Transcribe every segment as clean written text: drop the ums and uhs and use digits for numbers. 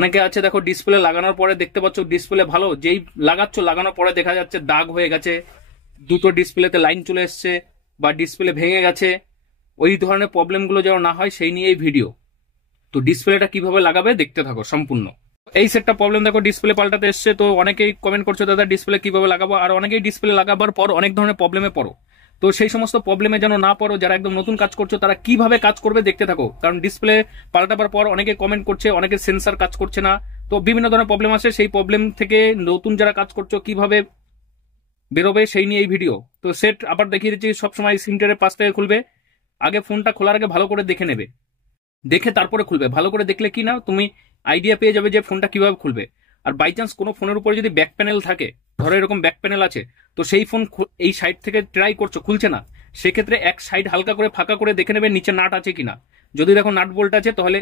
অনেকে আছে দেখো ডিসপ্লে লাগানোর পরে দেখতে পাচ্ছ ডিসপ্লে ভালো, যেই লাগাচ্ছ লাগানোর পরে দেখা যাচ্ছে দাগ হয়ে গেছে, দুটো ডিসপ্লেতে লাইন চলে এসছে বা ডিসপ্লে ভেঙে গেছে। ওই ধরনের প্রবলেমগুলো যেন না হয় সেই নিয়ে এই ভিডিও। তো ডিসপ্লেটা কিভাবে লাগাবে দেখতে থাকো সম্পূর্ণ। এই সেটটা প্রবলেম দেখো ডিসপ্লে পাল্টাতে এসছে, তো অনেকেই কমেন্ট করছো দাদা ডিসপ্লে কিভাবে লাগাবো, আর অনেকেই ডিসপ্লে লাগাবার পর অনেক ধরনের প্রবলেমে পড়ো। তো সেই সমস্ত প্রবলেমে যেন না পড়ো, যারা একদম নতুন কাজ করছো তারা কিভাবে কাজ করবে দেখতে থাকো। কারণ ডিসপ্লে পাল্টাবার পর অনেকে কমেন্ট করছে, অনেকে সেন্সার কাজ করছে না, তো বিভিন্ন ধরনের প্রবলেম আসে। সেই প্রবলেম থেকে নতুন যারা কাজ করছো কিভাবে বেরোবে সেই নিয়ে এই ভিডিও। তো সেট আবার দেখিয়ে দিচ্ছি, সবসময় সিমটারের পাশ থেকে খুলবে। আগে ফোনটা খোলার আগে ভালো করে দেখে নেবে, দেখে তারপরে খুলবে। ভালো করে দেখলে কি না তুমি আইডিয়া পেয়ে যাবে যে ফোনটা কিভাবে খুলবে। আর বাই চান্স কোনো ফোনের উপরে যদি ব্যাক প্যানেল থাকে, ধরো এরকম ব্যাক প্যানেল আছে, তো সেই ফোন এই সাইড থেকে ট্রাই করছো খুলছে না, সেক্ষেত্রে এক সাইড হালকা করে ফাঁকা করে দেখে নেবে নিচে নাট আছে কিনা। যদি দেখো নাট বোল্ট আছে তাহলে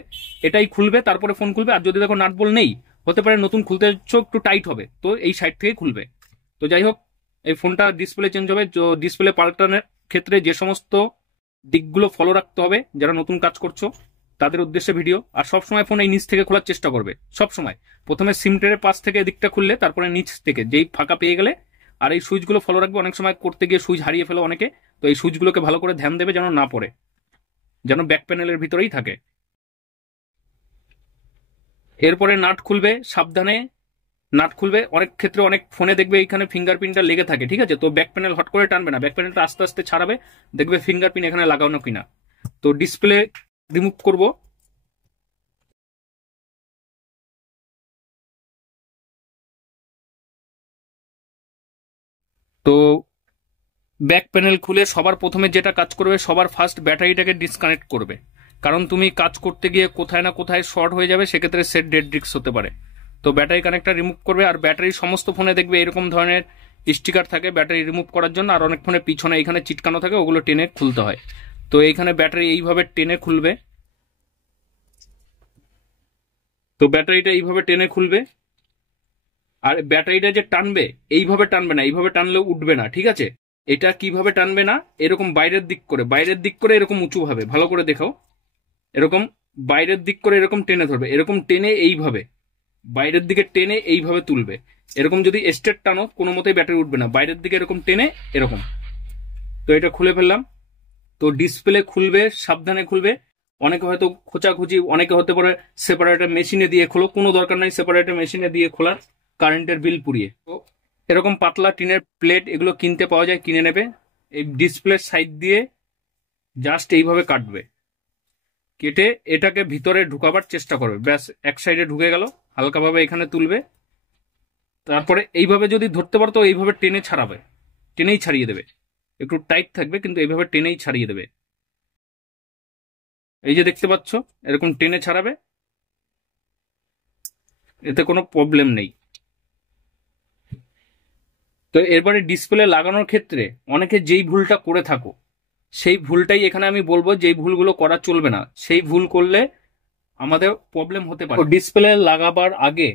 এটাই খুলবে, তারপরে ফোন খুলবে। আর যদি দেখো নাট বোল্ট নেই, হতে পারে নতুন খুলতে একটু টাইট হবে, তো এই সাইড থেকে খুলবে। তো যাই হোক, এই ফোনটা ডিসপ্লে চেঞ্জ হবে, ডিসপ্লে পাল্টানোর ক্ষেত্রে যে সমস্ত দিকগুলো ফলো রাখতে হবে যারা নতুন কাজ করছো তাদের উদ্দেশ্যে ভিডিও। আর সবসময় ফোন এই নিচ থেকে খোলার চেষ্টা করবে, সবসময় প্রথমে সিমটের পাশ থেকে এদিকটা খুললে তারপরে নিচ থেকে যেই ফাঁকা পেয়ে গেলে। আর এই সুইচগুলো ফলো রাখবে, অনেক সময় করতে গিয়ে সুইচ হারিয়ে ফেলো অনেকে, তো এই সুইচগুলোকে ভালো করে ধ্যান দেবে যেন না পড়ে, যেন ব্যাক প্যানেলের ভিতরেই থাকে। এরপরে নাট খুলবে, সাবধানে নাট খুলবে। অনেক ক্ষেত্রে অনেক ফোনে দেখবে এখানে ফিঙ্গারপ্রিন্টটা লেগে থাকে, ঠিক আছে, তো ব্যাক প্যানেল হট করে টানবে না, ব্যাক প্যানেলটা আস্তে আস্তে ছাড়াবে, দেখবে ফিঙ্গারপ্রিন্ট এখানে লাগানো কিনা। তো ডিসপ্লে রিমুভ করব। তো ব্যাক প্যানেল খুলে সবার প্রথমে যেটা কাজ করবে, সবার ফার্স্ট ব্যাটারিটাকে ডিসকানেক্ট করবে। কারণ তুমি কাজ করতে গিয়ে কোথায় না কোথায় শর্ট হয়ে যাবে, সেক্ষেত্রে সেট ডেড রিস্ক হতে পারে। তো ব্যাটারি কানেক্টটা রিমুভ করবে। আর ব্যাটারি সমস্ত ফোনে দেখবে এরকম ধরনের স্টিকার থাকে ব্যাটারি রিমুভ করার জন্য, আর অনেক ফোনে পিছনে এখানে চিটকানো থাকে, ওগুলো টেনে খুলতে হয়। তো এইখানে ব্যাটারি এইভাবে টেনে খুলবে। তো ব্যাটারিটা এইভাবে টেনে খুলবে। আর ব্যাটারিটা যে টানবে এইভাবে টানবে না, এইভাবে টানলেও উঠবে না, ঠিক আছে। এটা কিভাবে টানবে না, এরকম বাইরের দিক করে, বাইরের দিক করে এরকম উঁচু ভাবে, ভালো করে দেখাও, এরকম বাইরের দিক করে এরকম টেনে ধরবে, এরকম টেনে এইভাবে বাইরের দিকে টেনে এইভাবে তুলবে। এরকম যদি স্ট্রেট টানো কোনো মতেই ব্যাটারি উঠবে না, বাইরের দিকে এরকম টেনে এরকম। তো এটা খুলে ফেললাম। তো ডিসপ্লে খুলবে, সাবধানে খুলবে। অনেকে হয়তো খোঁচাখুচি, অনেকে হতে পারে সেপারেটর মেশিনে দিয়ে খোলো, কোনো দরকার নাই সেপারেটর মেশিনে দিয়ে খোলার, কারেন্টের বিল পুড়িয়ে। তো এরকম পাতলা টিনের প্লেট এগুলো কিনতে পাওয়া যায়, কিনে নেবে। এই ডিসপ্লের সাইড দিয়ে জাস্ট এইভাবে কাটবে, কেটে এটাকে ভিতরে ঢুকাবার চেষ্টা করবে। ব্যাস এক সাইডে ঢুকে গেল, হালকাভাবে এখানে তুলবে। তারপরে এইভাবে যদি ধরতে পারো তো এইভাবে টেনে ছাড়াবে, টেনেই ছাড়িয়ে দেবে। একটু টাইট থাকবে কিন্তু এইভাবে টেনেই ছাড়িয়ে দেবে। এই যে দেখতে পাচ্ছ এরকম টেনে ছাড়াবে, এতে কোনো প্রবলেম নেই। তো এরপরে ডিসপ্লে লাগানোর ক্ষেত্রে অনেকে যেই ভুলটা করে থাকো সেই ভুলটাই এখানে আমি বলবো, যেই ভুলগুলো করা চলবে না, সেই ভুল করলে আমাদের প্রবলেম হতে পারে। ডিসপ্লে লাগাবার আগে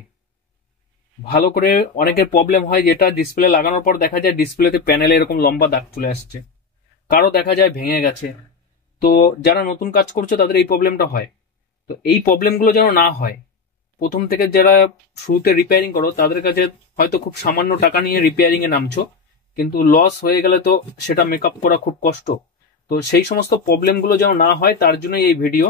ভালো করে, অনেকের প্রবলেম হয় যেটা ডিসপ্লে লাগানোর পর দেখা যায় ডিসপ্লেতে প্যানেলে এরকম লম্বা দাগ চলে আসছে, কারো দেখা যায় ভেঙে গেছে। তো যারা নতুন কাজ করছে তাদের এই প্রবলেমটা হয়। তো এই প্রবলেমগুলো যেন না হয়, প্রথম থেকে যারা শুরুতে রিপেয়ারিং করো তাদের কাছে হয়তো খুব সামান্য টাকা নিয়ে রিপেয়ারিং এ নামছো, কিন্তু লস হয়ে গেলে তো সেটা মেকআপ করা খুব কষ্ট। তো সেই সমস্ত প্রবলেমগুলো যেন না হয় তার জন্য এই ভিডিও।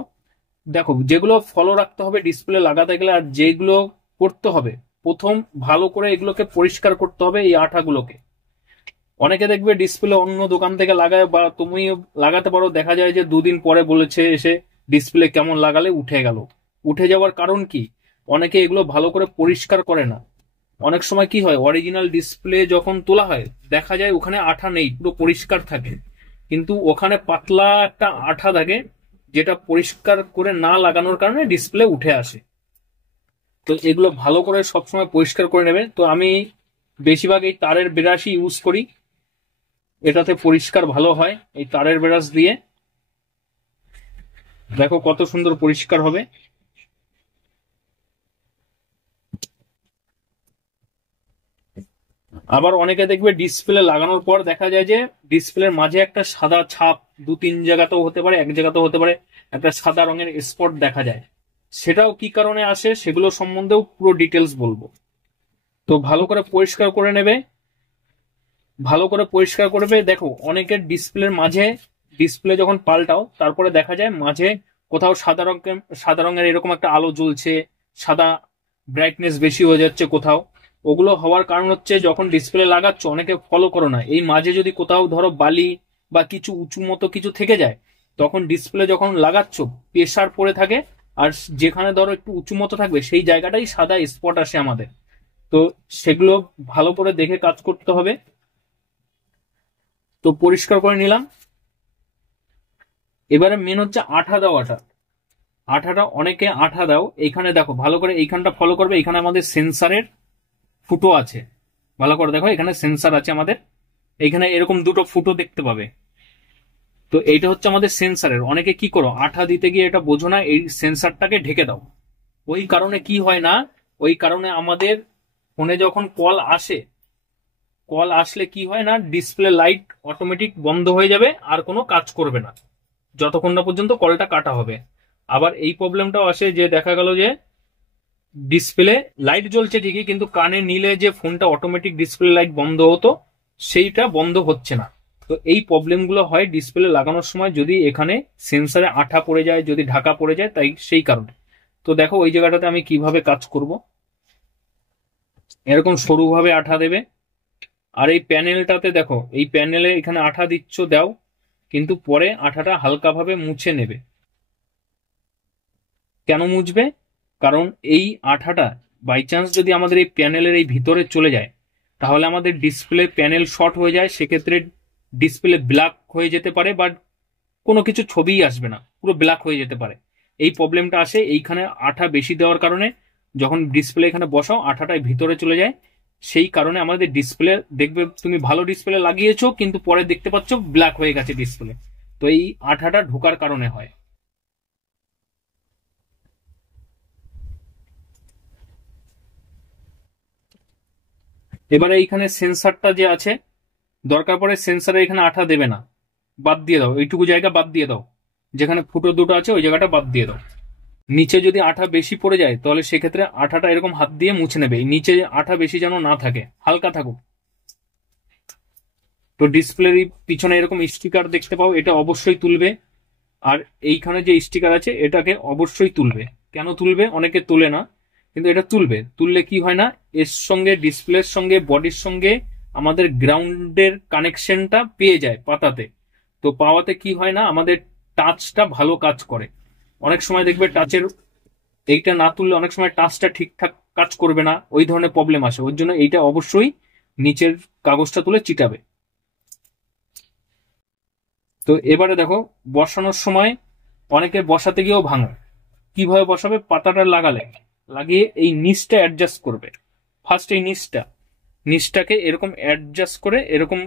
দেখো যেগুলো ফলো রাখতে হবে ডিসপ্লে লাগাতে গেলে, আর যেগুলো করতে হবে, প্রথম ভালো করে এগুলোকে পরিষ্কার করতে হবে এই আঠাগুলোকে। অনেকে দেখবে ডিসপ্লে অন্য দোকান থেকে লাগায় বা তুমি লাগাতে পারো, দেখা যায় যে দুদিন পরে বলেছে এসে ডিসপ্লে কেমন লাগালে উঠে গেল। উঠে যাওয়ার কারণ কি, অনেকে এগুলো ভালো করে পরিষ্কার করে না। অনেক সময় কি হয়, অরিজিনাল ডিসপ্লে যখন তোলা হয় দেখা যায় ওখানে আঠা নেই, পুরো পরিষ্কার থাকে, কিন্তু ওখানে পাতলা একটা আঠা থাকে যেটা পরিষ্কার করে না লাগানোর কারণে ডিসপ্লে উঠে আসে। তো এগুলো ভালো করে সবসময় পরিষ্কার করে নেবে। তো আমি বেশিরভাগ এই তারের ব্রাশই ইউজ করি, এটাতে পরিষ্কার ভালো হয়। এই তারের ব্রাশ দিয়ে দেখো কত সুন্দর পরিষ্কার হবে। আবার অনেকে দেখবে ডিসপ্লে লাগানোর পর দেখা যায় যে ডিসপ্লের মাঝে একটা সাদা ছাপ, দু তিন জায়গাতেও হতে পারে, এক জায়গাতেও হতে পারে, একটা সাদা রঙের স্পট দেখা যায়। সেটাও কি কারণে আসে সেগুলো সম্বন্ধেও পুরো ডিটেলস বলবো। তো ভালো করে পরিষ্কার করে নেবে, ভালো করে পরিষ্কার করবে। দেখো অনেকের ডিসপ্লের মাঝে, ডিসপ্লে যখন পাল্টাও তারপরে দেখা যায় মাঝে কোথাও সাদা রঙের এরকম একটা আলো জ্বলছে, সাদা ব্রাইটনেস বেশি হয়ে যাচ্ছে কোথাও। ওগুলো হওয়ার কারণ হচ্ছে যখন ডিসপ্লে লাগাচ্ছ, অনেকে ফলো করো না, এই মাঝে যদি কোথাও ধরো বালি বা কিছু উঁচু মতো কিছু থেকে যায়, তখন ডিসপ্লে যখন লাগাচ্ছ প্রেসার পড়ে থাকে, আর যেখানে ধরো একটু উঁচু মতো থাকবে সেই জায়গাটাই সাদা স্পট আসে আমাদের। তো সেগুলো ভালো করে দেখে কাজ করতে হবে। তো পরিষ্কার করে নিলাম। এবারে মেন হচ্ছে আঠা দেওয়াটা। আঠাটা অনেকে আঠা দাও, এইখানে দেখো ভালো করে, এইখানটা ফলো করবে, এখানে আমাদের সেন্সারের ফুটো আছে, ভালো করে দেখো এখানে সেন্সার আছে আমাদের, এইখানে এরকম দুটো ফুটো দেখতে পাবে। তো এইটা হচ্ছে আমাদের সেন্সারের। অনেকে কি করো, আঠা দিতে গিয়ে এটা বোঝো না, এই সেন্সারটাকে ঢেকে দাও। ওই কারণে কি হয় না, ওই কারণে আমাদের ফোনে যখন কল আসে, কল আসলে কি হয় না, ডিসপ্লে লাইট অটোমেটিক বন্ধ হয়ে যাবে, আর কোনো কাজ করবে না যতক্ষণ না পর্যন্ত কলটা কাটা হবে। আবার এই প্রবলেমটাও আসে যে দেখা গেল যে ডিসপ্লে লাইট জ্বলছে ঠিকই, কিন্তু কানে নিলে যে ফোনটা অটোমেটিক ডিসপ্লে লাইট বন্ধ হতো সেইটা বন্ধ হচ্ছে না। তো এই প্রবলেমগুলো হয় ডিসপ্লে লাগানোর সময়, যদি এখানে সেন্সারে আঠা পড়ে যায়, যদি ঢাকা পড়ে যায়, তাই সেই কারণে। তো দেখো ওই জায়গাটাতে আমি কিভাবে কাজ করব। এরকম সরুভাবে আঠা দেবে। আর এই প্যানেলটাতে দেখো, এই প্যানেলে এখানে আঠা দিচ্ছ দাও, কিন্তু পরে আঠাটা হালকাভাবে মুছে নেবে। কেন মুছবে? কারণ এই আঠাটা বাই চান্স যদি আমাদের এই প্যানেলের এই ভিতরে চলে যায়, তাহলে আমাদের ডিসপ্লে প্যানেল শর্ট হয়ে যায়, সেক্ষেত্রে ডিসপ্লে ব্ল্যাক হয়ে যেতে পারে, বা কোনো কিছু ছবিই আসবে না, পুরো ব্ল্যাক হয়ে যেতে পারে। এই প্রবলেমটা আসে এইখানে আঠা বেশি দেওয়ার কারণে। যখন ডিসপ্লে এখানে বসাও আঠাটা ভিতরে চলে যায়, সেই কারণে আমাদের ডিসপ্লে দেখবে তুমি ভালো ডিসপ্লে লাগিয়েছো কিন্তু পরে দেখতে পাচ্ছ ব্ল্যাক হয়ে গেছে ডিসপ্লে। তো এই আঠাটা ঢোকার কারণে হয়। এবারে এইখানে সেন্সারটা যে আছে, দরকার পড়ে সেন্সারে এখানে আঠা দেবে না, বাদ দিয়ে দাও, এইটুকু জায়গা বাদ দিয়ে দাও, যেখানে ফুটো দুটো আছে ওই জায়গাটা বাদ দিয়ে দাও। নিচে যদি আঠা বেশি পড়ে যায় তাহলে সেক্ষেত্রে আঠাটা এরকম হাত দিয়ে মুছে নেবে, এই নিচে আঠা বেশি যেন না থাকে, হালকা থাকুক। তো ডিসপ্লের পিছনে এরকম স্টিকার দেখতে পাও, এটা অবশ্যই তুলবে। আর এইখানে যে স্টিকার আছে এটাকে অবশ্যই তুলবে। কেন তুলবে? অনেকে তোলে না, কিন্তু এটা তুলবে। তুললে কি হয় না, এর সঙ্গে ডিসপ্লের সঙ্গে বডির সঙ্গে আমাদের গ্রাউন্ডের কানেকশনটা পেয়ে যায় পাতাতে। তো পাওয়াতে কি হয় না, আমাদের টাচটা ভালো কাজ করে। অনেক সময় দেখবে টাচের এইটা না তুললে অনেক সময় টাচটা ঠিকঠাক কাজ করবে না, ওই ধরনের প্রবলেম আসে। ওই জন্য এইটা অবশ্যই নিচের কাগজটা তুলে চিটাবে। তো এবারে দেখো বসানোর সময় অনেকে বসাতে গিয়েও ভাঙো। কিভাবে বসাবে? পাতাটা লাগালে লাগিয়ে এই নিচটা অ্যাডজাস্ট করবে। ফার্স্ট এই নিচটাকে এরকম অ্যাডজাস্ট করে এরকম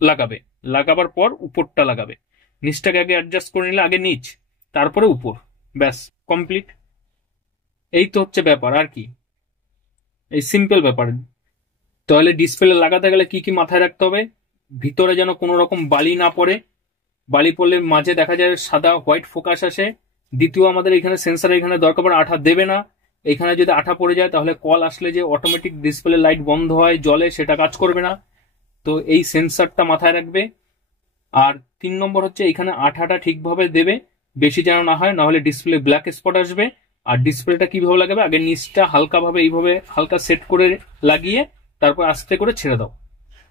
লাগাবে, লাগাবার পর উপরটা লাগাবে। নিচটাকে আগে অ্যাডজাস্ট করে নিলে আগে নিচ, তারপরে উপর, ব্যাস কমপ্লিট। এই তো হচ্ছে ব্যাপার, আর কি, এই সিম্পল ব্যাপার। তাহলে ডিসপ্লে লাগাতে গেলে কি কি মাথায় রাখতে হবে? ভিতরে যেন কোনো রকম বালি না পড়ে, বালি পড়লে মাঝে দেখা যায় সাদা হোয়াইট ফোকাস আসে। দ্বিতীয়, আমাদের এখানে সেন্সারে এখানে দরকার পড়ে আঠা দেবে না। এখানে যদি আঠা পড়ে যায় তাহলে কল আসলে যে অটোমেটিক ডিসপ্লে লাইট বন্ধ হয় জলে, সেটা কাজ করবে না। তো এই সেন্সারটা মাথায় রাখবে। আর 3 নম্বর হচ্ছে এখানে আঠাটা ঠিকভাবে দেবে, বেশি যেন না হয়, না হলে ডিসপ্লে ব্ল্যাক স্পট আসবে। আর ডিসপ্লেটা কিভাবে লাগাবে? আগে নিচটা হালকাভাবে এইভাবে হালকা সেট করে লাগিয়ে তারপর আস্তে করে ছেড়ে দাও।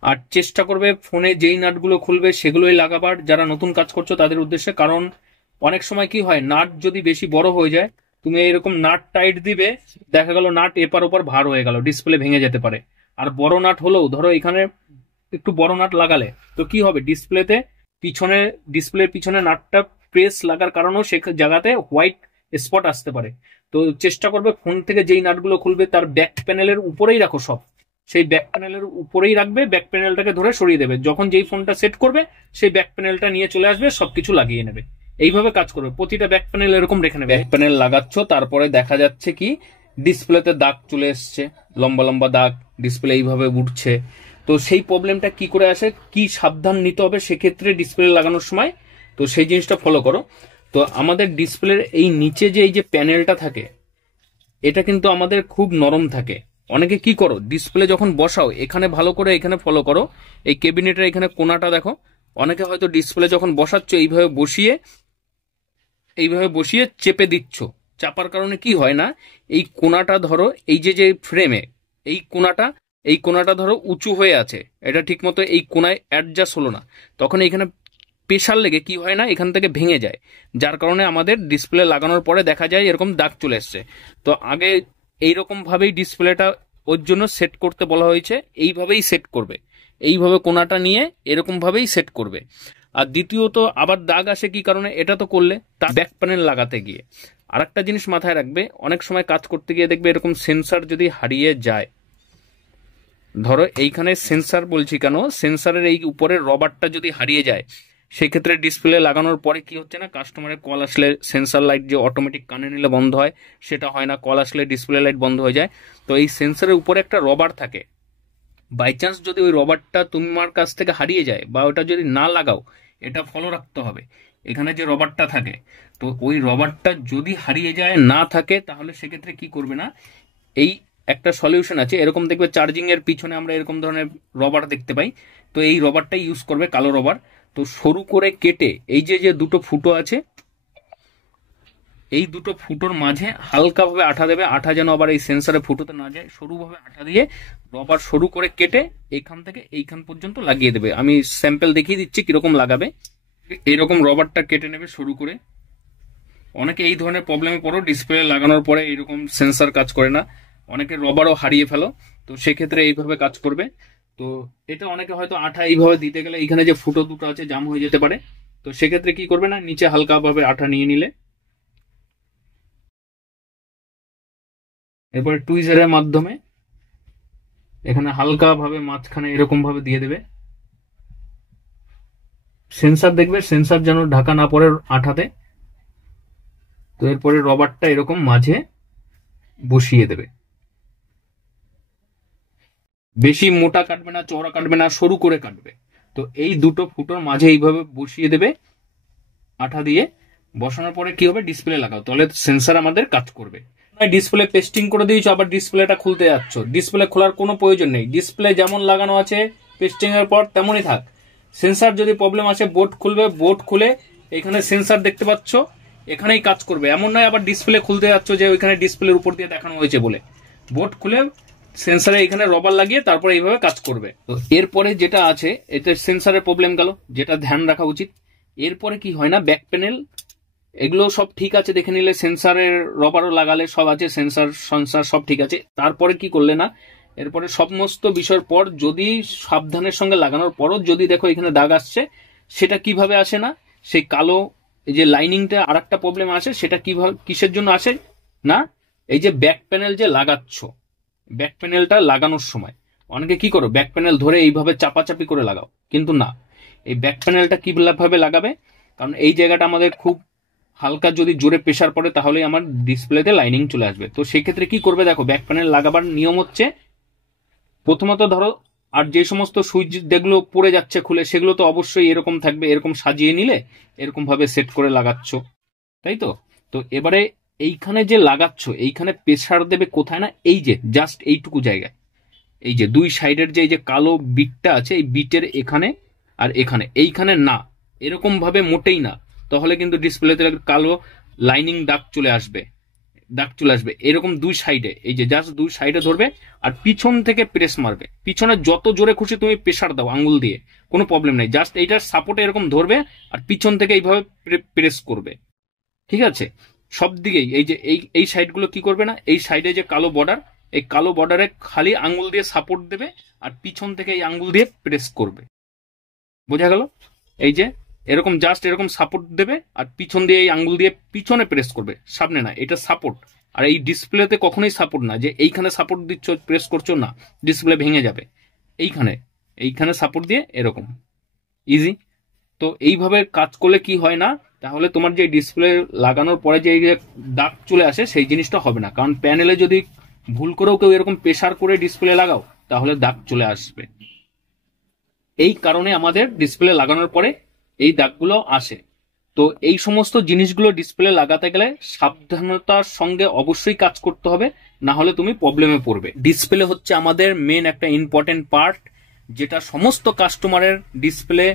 আর চেষ্টা করবে ফোনে যেই নাটগুলো খুলবে সেগুলোই লাগাবার, যারা নতুন কাজ করছো তাদের উদ্দেশ্যে। কারণ অনেক সময় কি হয়, নাট যদি বেশি বড় হয়ে যায়, তুমি এরকম নাট টাইট দিবে, দেখা গেল নাট এপার ওপার ভার হয়ে গেল, ডিসপ্লে ভেঙে যেতে পারে। আর বড় নাট হলেও ধরো এখানে একটু বড় নাট লাগালে তো কি হবে, ডিসপ্লেতে পিছনে, ডিসপ্লের পিছনে নাটটা প্রেস লাগার কারণেও সে জায়গাতে হোয়াইট স্পট আসতে পারে। তো চেষ্টা করবে ফোন থেকে যেই নাটগুলো খুলবে তার ব্যাক প্যানেলের উপরেই রাখো সব, সেই ব্যাক প্যানেলের উপরেই রাখবে, ব্যাক প্যানেলটাকে ধরে সরিয়ে দেবে, যখন যেই ফোনটা সেট করবে সেই ব্যাক প্যানেলটা নিয়ে চলে আসবে, সবকিছু লাগিয়ে নেবে। এইভাবে কাজ করবে, প্রতিটা ব্যাক প্যানেল এরকম রেখে নেবে। ব্যাক প্যানেল লাগাচ্ছ, তারপরে দেখা যাচ্ছে কি ডিসপ্লেতে দাগ চলে এসছে, লম্বা লম্বা দাগ ডিসপ্লে এইভাবে উঠছে। তো সেই প্রবলেমটা কি করে আসে, কি সাবধান নিতে হবে সেক্ষেত্রে ডিসপ্লে লাগানোর সময়, তো সেই জিনিসটা ফলো করো। তো আমাদের ডিসপ্লের এই নিচে যে এই যে প্যানেলটা থাকে, এটা কিন্তু আমাদের খুব নরম থাকে। অনেকে কি করো, ডিসপ্লে যখন বসাও এখানে ভালো করে এখানে ফলো করো, এই ক্যাবিনেটের এখানে কোনাটা দেখো, অনেকে হয়তো ডিসপ্লে যখন বসাচ্ছ এইভাবে বসিয়ে চেপে দিচ্ছ। চাপার কারণে কি হয় না, এই কোনাটা ধরো এই যে যে ফ্রেমে এই কোনাটা ধরো উঁচু হয়ে আছে, এটা ঠিক মতো এই কোনায় অ্যাডজাস্ট হলো না, তখন এখানে প্রেশার লেগে কি হয় না, এখান থেকে ভেঙে যায়, যার কারণে আমাদের ডিসপ্লে লাগানোর পরে দেখা যায় এরকম দাগ চলে এসছে। তো আগে এইরকম ভাবেই ডিসপ্লেটা ওর জন্য সেট করতে বলা হয়েছে, এইভাবেই সেট করবে, এইভাবে কোনাটা নিয়ে এরকম ভাবেই সেট করবে। আর দ্বিতীয়ত আবার দাগ আসে কি কারণে, এটা তো করলে তার ব্যাক প্যানেল লাগাতে গিয়ে আরেকটা জিনিস মাথায় রাখবে, অনেক সময় কাজ করতে গিয়ে দেখবে এরকম সেন্সার যদি হারিয়ে যায়, ধরো এইখানে সেন্সার বলছি কেন, সেন্সারের এই উপরের রবারটা যদি হারিয়ে যায়, সেক্ষেত্রে ডিসপ্লে লাগানোর পরে কি হচ্ছে না, কাস্টমারের কল আসলে সেন্সার লাইট যে অটোমেটিক কানে নিলে বন্ধ হয় সেটা হয় না, কল আসলে ডিসপ্লে লাইট বন্ধ হয়ে যায়। তো এই সেন্সারের উপরে একটা রবার থাকে, বাই চান্স যদি ওই রবারটা তোমার কাছ থেকে হারিয়ে যায় বা ওটা যদি না লাগাও, এটা ফলো রাখতে হবে, এখানে যে রবারটা থাকে, তো ওই রবারটা যদি হারিয়ে যায় না থাকে, তাহলে সেক্ষেত্রে কি করবে না, এই একটা সলিউশন আছে, এরকম দেখবে চার্জিং এর পিছনে আমরা এরকম ধরনের রবার দেখতে পাই, তো এই রবারটাই ইউজ করবে, কালো রবার। তো সরু করে কেটে এই যে যে দুটো ফুটো আছে, এই দুটো ফুটোর মাঝে হালকাভাবে আঠা দেবে, আঠা যেন আবার এই সেন্সারে ফুটোতে না যায়, সরুভাবে আঠা দিয়ে রবার সরু করে কেটে এইখান থেকে এইখান পর্যন্ত লাগিয়ে দেবে। আমি স্যাম্পল দেখিয়ে দিচ্ছি কিরকম লাগাবে। এইরকম রবারটা কেটে নেবে সরু করে। অনেকে এই ধরনের প্রবলেমে পড়ো, ডিসপ্লে লাগানোর পরে এইরকম সেন্সার কাজ করে না, অনেকে রবারও হারিয়ে ফেলো, তো সেক্ষেত্রে এইভাবে কাজ করবে। তো এটা অনেকে হয়তো আঠা এইভাবে দিতে গেলে এইখানে যে ফুটো দুটো আছে জাম হয়ে যেতে পারে, তো সেক্ষেত্রে কি করবে না, নিচে হালকাভাবে আঠা নিয়ে নিলে, এরপরে টুইজারের মাধ্যমে এখানে হালকাভাবে মাঝখানে এরকম ভাবে দিয়ে দেবে। সেন্সার দেখবে সেন্সার যেন ঢাকা না পড়ে আঠাতে। তো এরপরে রবারটা এরকম মাঝে বসিয়ে দেবে, বেশি মোটা কাটবে না, চওড়া কাটবে না, সরু করে কাটবে। তো এই দুটো ফুটোর মাঝে এইভাবে বসিয়ে দেবে আঠা দিয়ে। বসানোর পরে কি হবে, ডিসপ্লে লাগাও, তাহলে সেন্সার আমাদের কাজ করবে। ডিসপ্লে পেস্টিং করে দিয়েছো, আবার ডিসপ্লেটা খুলতে যাচ্ছ, ডিসপ্লে খোলার কোনো প্রয়োজন নেই, ডিসপ্লে যেমন লাগানো আছে পেস্টিং এর পর তেমনই থাক। সেন্সার যদি প্রবলেম আসে, বোর্ড খুলবে, বোর্ড খুলে এখানে সেন্সার দেখতে পাচ্ছ, এখানেই কাজ করবে। এমন নয় আবার ডিসপ্লে খুলতে যাচ্ছ যে ওইখানে ডিসপ্লের উপর দিয়ে দেখানো হয়েছে বলে, বোর্ড খুলে সেন্সারে এখানে রবার লাগিয়ে তারপরে এইভাবে কাজ করবে। তো এরপরে যেটা আছে, এটা সেন্সারের প্রবলেম গেল, যেটা ধ্যান রাখা উচিত। এরপরে কি হয় না, ব্যাক প্যানেল এগুলো সব ঠিক আছে দেখে নিলে, সেন্সারের রবারও লাগালে সব আছে, সেন্সার সব ঠিক আছে, তারপরে কি করলে না, এরপরে সমস্ত বিষয়ের পর যদি সাবধানের সঙ্গে লাগানোর পরও যদি দেখো এখানে দাগ আসছে, সেটা কিভাবে আসে না, সেই কালো এই যে লাইনিংটা আর একটা প্রবলেম আসে, সেটা কিভাবে কিসের জন্য আসে না, এই যে ব্যাক প্যানেল যে লাগাচ্ছ, ব্যাক প্যানেলটা লাগানোর সময় অনেকে কি করো, ব্যাক প্যানেল ধরে এইভাবে চাপাচাপি করে লাগাও, কিন্তু না, এই ব্যাক প্যানেলটা কিভাবে লাগাবে, কারণ এই জায়গাটা আমাদের খুব হালকা যদি জোরে প্রেসার পড়ে তাহলে আমার ডিসপ্লেতে লাইনিং চলে আসবে। তো সেই ক্ষেত্রে কি করবে, দেখো ব্যাক প্যানেল লাগাবার নিয়ম হচ্ছে, প্রথমত ধরো, আর যে সমস্ত সুইচ যেগুলো পড়ে যাচ্ছে খুলে, সেগুলো তো অবশ্যই এরকম থাকবে, এরকম সাজিয়ে নিলে এরকম ভাবে সেট করে লাগাচ্ছ, তাই তো। তো এবারে এইখানে যে লাগাচ্ছ, এইখানে প্রেসার দেবে কোথায় না, এই যে জাস্ট এইটুকু জায়গায়, এই যে দুই সাইডের যে এই যে কালো বিটটা আছে, এই বিটের এখানে আর এখানে, এইখানে না, এরকম ভাবে মোটেই না, তাহলে কিন্তু ডিসপ্লেতে কালো লাইনিং দাগ চলে আসবে এরকম দুই সাইডে, এই যে জাস্ট দুই সাইডে ধরবে, আর পিছন থেকে প্রেস মারবে, পিছনে যত জোরে খুশি তুমি প্রেসার দাও আঙ্গুল দিয়ে, কোনো প্রবলেম নেই, জাস্ট এইটার সাপোর্টে এরকম ধরবে আর পিছন থেকে এইভাবে প্রেস করবে, ঠিক আছে। সব দিকেই এই যে এই সাইডগুলো কি করবে না, এই সাইডে যে কালো বর্ডার, এই কালো বর্ডারে খালি আঙ্গুল দিয়ে সাপোর্ট দেবে আর পিছন থেকে এই আঙ্গুল দিয়ে প্রেস করবে, বোঝা গেল। এই যে এরকম জাস্ট এরকম সাপোর্ট দেবে আর পিছন দিয়ে এই আঙ্গুল দিয়ে পিছনে প্রেস করবে, সামনে না, এটা সাপোর্ট। আর এই ডিসপ্লেতে কখনোই সাপোর্ট না যে এইখানে সাপোর্ট দিচ্ছ প্রেস করছো, না, ডিসপ্লে ভেঙে যাবে, এইখানে সাপোর্ট দিয়ে এরকম ইজি। তো এইভাবে কাজ করলে কি হয় না, তাহলে তোমার যে ডিসপ্লে লাগানোর পরে যে দাগ চলে আসে সেই জিনিসটা হবে না, কারণ প্যানেলে যদি ভুল করেও কেউ এরকম প্রেসার করে ডিসপ্লে লাগাও তাহলে দাগ চলে আসবে। এই কারণে আমাদের ডিসপ্লে লাগানোর পরে এই দাগগুলো আসে। তো এই সমস্ত জিনিসগুলো ডিসপ্লে লাগাতে গেলে সাবধানতার সঙ্গে অবশ্যই কাজ করতে হবে, না হলে তুমি প্রবলেমে পড়বে। ডিসপ্লে হচ্ছে আমাদের মেন একটা ইম্পর্টেন্ট পার্ট, যেটা সমস্ত কাস্টমারের ডিসপ্লে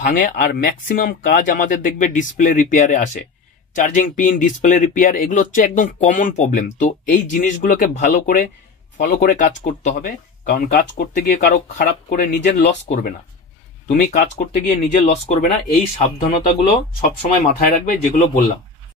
ভাঙে, আর ম্যাক্সিমাম কাজ আমাদের দেখবে ডিসপ্লে রিপেয়ারে আসে। চার্জিং পিন, ডিসপ্লে রিপেয়ার, এগুলো হচ্ছে একদম কমন প্রবলেম। তো এই জিনিসগুলোকে ভালো করে ফলো করে কাজ করতে হবে, কারণ কাজ করতে গিয়ে কারো খারাপ করে নিজের লস করবে না, তুমি কাজ করতে গিয়ে নিজের লস করবে না। এই সাবধানতাগুলো সবসময় মাথায় রাখবে, যেগুলো বললাম।